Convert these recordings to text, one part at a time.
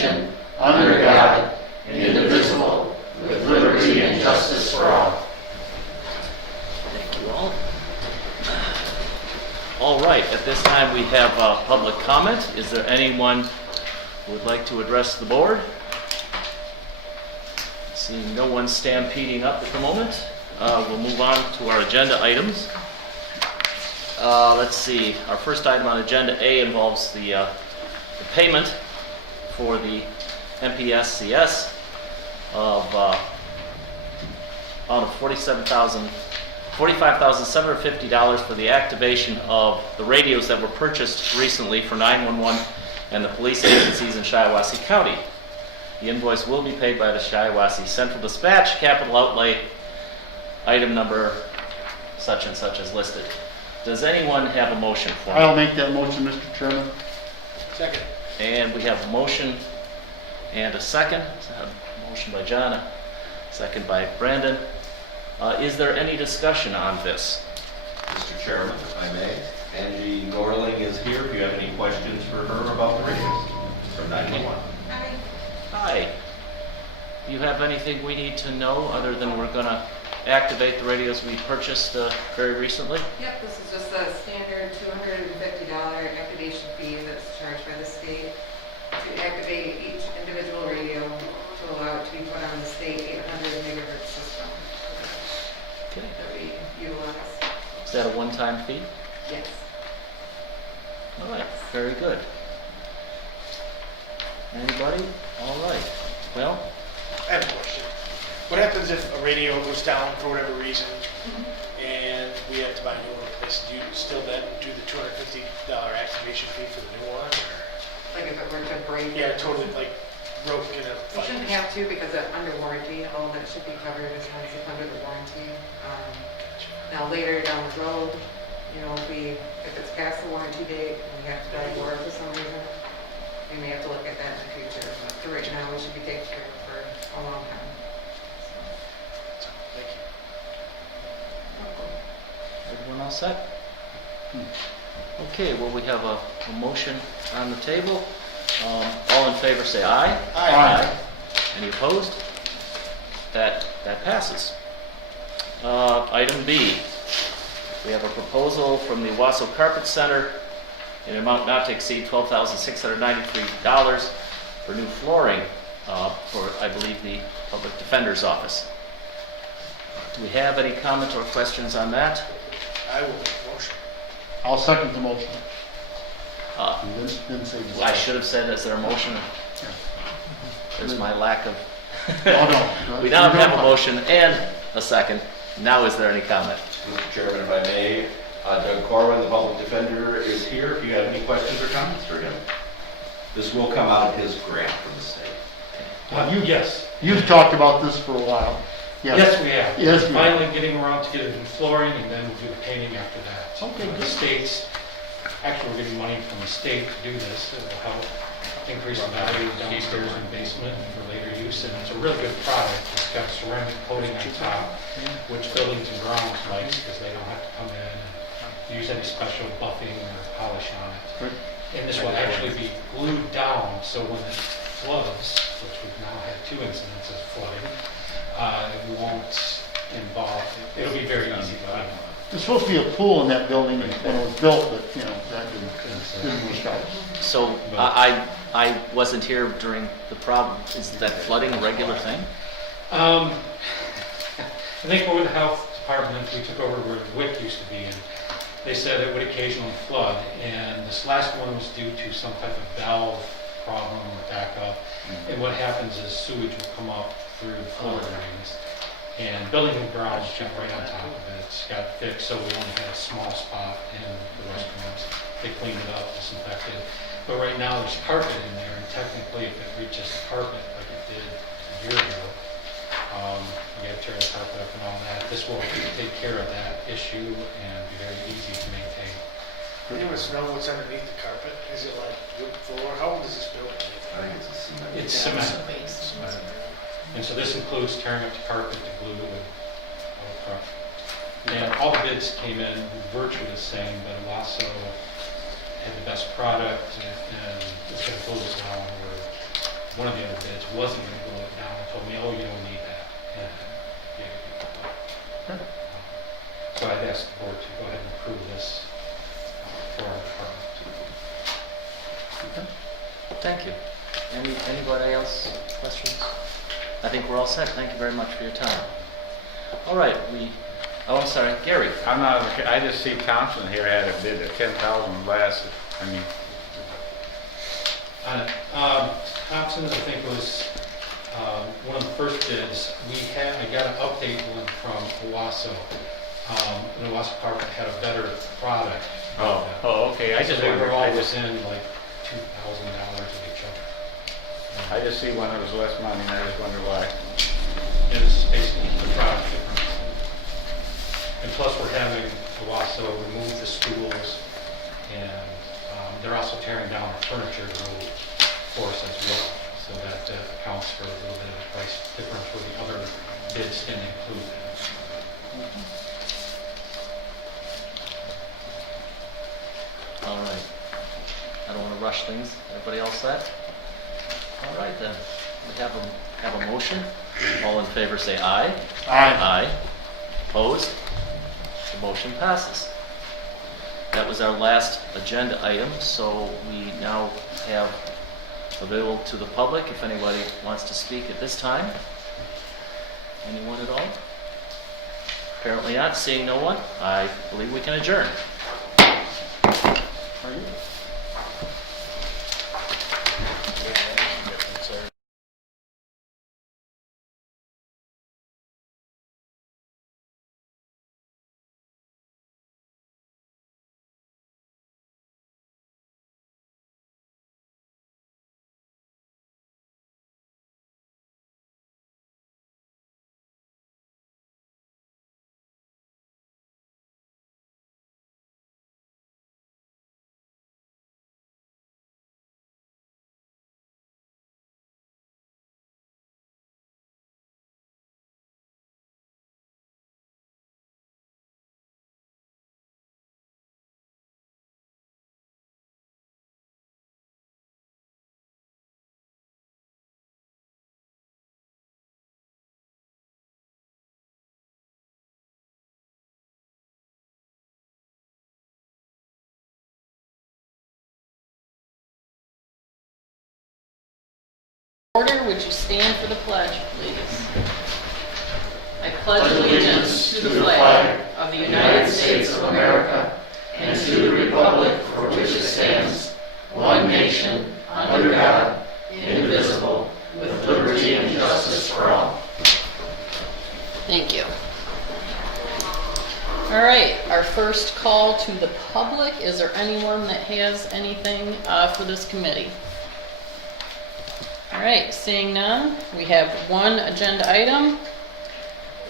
nation, under God, indivisible, with liberty and justice for all. Thank you all. All right, at this time we have public comment. Is there anyone who would like to address the board? Seeing no one stampeding up at the moment, we'll move on to our agenda items. Let's see, our first item on agenda A involves the payment for the MPSCS of $45,750 for the activation of the radios that were purchased recently for 911 and the police agencies in Shiawassee County. The invoice will be paid by the Shiawassee Central Dispatch, capital outlay, item number such and such as listed. Does anyone have a motion for me? I'll make that motion, Mr. Chairman. Second. And we have a motion and a second. A motion by John, a second by Brandon. Is there any discussion on this? Mr. Chairman, if I may, Angie Gorling is here. If you have any questions for her about the radios from 911. Hi. Do you have anything we need to know other than we're going to activate the radios we purchased very recently? Yep, this is just a standard $250 activation fee that's charged by the state to activate each individual radio to allow it to be put on the state 800 megahertz system Okay. that we utilize. Is that a one-time fee? Yes. All right, very good. Anybody? All right. Well, I have a question. What happens if a radio goes down for whatever reason and we have to buy a new one replaced? Do you still then do the $250 activation fee for the new one? Or? Like if it were to break. Yeah, totally like broke in a We fight. shouldn't have to because under warranty, all of that should be covered as long as it's under the warranty. Now later down the road, you know, if it's past the warranty date and we have to buy more for some reason, we may have to look at that in the future. But for right now, we should be taken care of for a long time. Thank you. everyone all set? Okay, well, we have a motion on the table. All in favor say aye. Aye. Any opposed? That passes. Item B, we have a proposal from the Wasso Carpet Center in an amount not to exceed $12,693 for new flooring for, I believe, the Public Defender's Office. Do we have any comment or questions on that? I will make a motion. I'll second the motion. You Didn't say this. I should have said, is there a motion? There's my lack of... Oh, no. We now have a motion and a second. Now is there any comment? Mr. Chairman, if I may, Doug Corwin, the public defender, is here. If you have any questions or comments for him. This will come out of his grant from the state. Yes. You've talked about this for a while. Yes, we have. Yes, we have. Finally getting around to getting flooring and then we'll do the painting after that. Okay, The good. states, actually we're getting money from the state to do this. It will help increase the value downstairs and basement for later use. And it's a really good product. It's got ceramic coating on top, which buildings and grounds likes because they don't have to come in and use any special buffing or polish on it. Good. And this will actually be glued down, so when it floods, which we've now had 2 incidents of flooding, it won't involve, it'll be very easy to clean. There's supposed to be a pool in that building when it was built, but, you know, that didn't work out. So I wasn't here during the problem. Is that flooding a regular thing? I think over the health department, we took over where the WIC used to be, and they said it would occasionally flood, and this last one was due to some type of valve problem or backup. And what happens is sewage will come up through the floor drains, and building and garage jumped right on top of it. It's got fixed, so we only had a small spot in the restrooms. They cleaned it up, disinfected. But right now there's carpet in there, and technically if it reaches the carpet like it did a year ago, we got to tear the carpet up and all that. This will take care of that issue and be very easy to maintain. Do you know what's underneath the carpet? Is it like wood floor? How old is this building? I think it's a cement. It's cement. And so this includes tearing up the carpet to glue it with oil carpet. And all the bids came in virtually the same, but Wasso had the best product and it's going to glue as well. And we're one of the other bids wasn't going to go down and told me, oh, you don't need that. And, yeah, so I'd ask the board to go ahead and approve this for our department. Thank you. Anybody else questions? I think we're all set. Thank you very much for your time. All right, I'm sorry, Gary. I just see Thompson here had a bid of 10,000 last, I mean, Thompson, I think, was one of the first bids. I got an update one from Owasso. The Owasso Department had a better product. okay, I just They were all wondered, within like $2,000 of each other. I just see one that was less money, and I just wonder why. It was basically the product difference. And plus, we're having Owasso remove the stools, and they're also tearing down our furniture to move for us as well. So that accounts for a little bit of a price difference where the other bids didn't include that. All right. I don't want to rush things. Everybody all set? All right then. We have a motion. All in favor say aye. Aye. Aye. Opposed? The motion passes. That was our last agenda item, so we now have available to the public if anybody wants to speak at this time. Anyone at all? Apparently not. Seeing no one, I believe we can adjourn. Are you? Order, would you stand for the pledge, please? I pledge allegiance to the flag of the United States of America and to the republic for which it stands, one nation, under God, indivisible, with liberty and justice for all. Thank you. All right, our first call to the public. Is there anyone that has anything for this committee? All right, seeing none, we have one agenda item,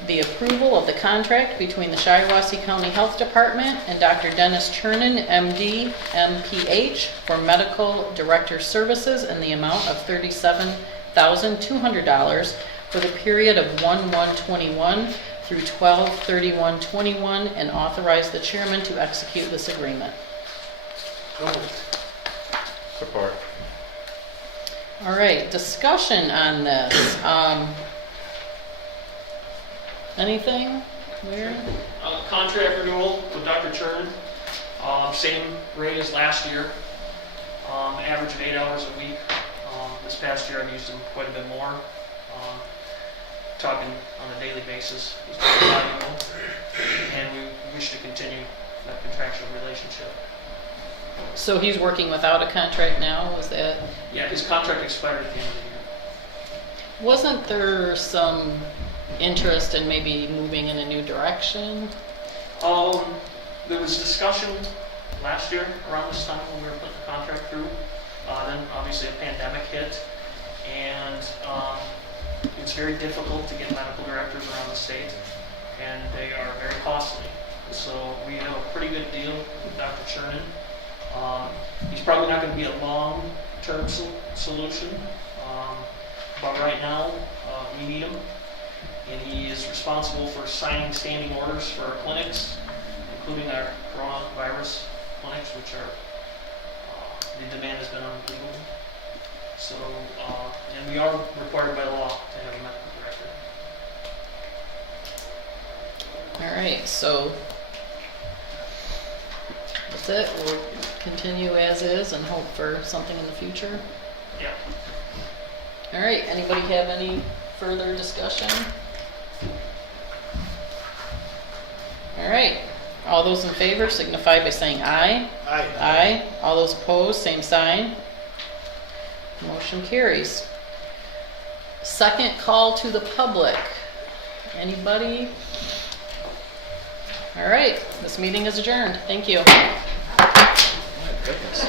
the approval of the contract between the Shiawassee County Health Department and Dr. Dennis Chernin, MD, MPH, for medical director services in the amount of $37,200 for the period of 1/1/21 through 12/31/21, and authorize the chairman to execute this agreement. Support. All right, discussion on this. Anything? Larry? Contract renewal with Dr. Churn, same rate as last year, average of 8 hours a week. This past year I've used him quite a bit more, talking on a daily basis. He's very valuable, and we wish to continue that contractual relationship. So he's working without a contract now, was that? Yeah, his contract expired at the end of the year. Wasn't there some interest in maybe moving in a new direction? There was discussion last year around this time when we were putting the contract through. Then obviously a pandemic hit, and it's very difficult to get medical directors around the state, and they are very costly. So we have a pretty good deal with Dr. Chernin. He's probably not going to be a long-term solution, but right now we need him, and he is responsible for signing standing orders for our clinics, including our coronavirus clinics, which are the demand has been unbelievable. So, and And we are required by law to have a medical director. All right, so that's it. We'll continue as is and hope for something in the future. Yeah. All right, anybody have any further discussion? All right, all those in favor signify by saying aye. Aye. Aye. All those opposed, same sign. Motion carries. Second call to the public. Anybody? All right, this meeting is adjourned. Thank you. My goodness.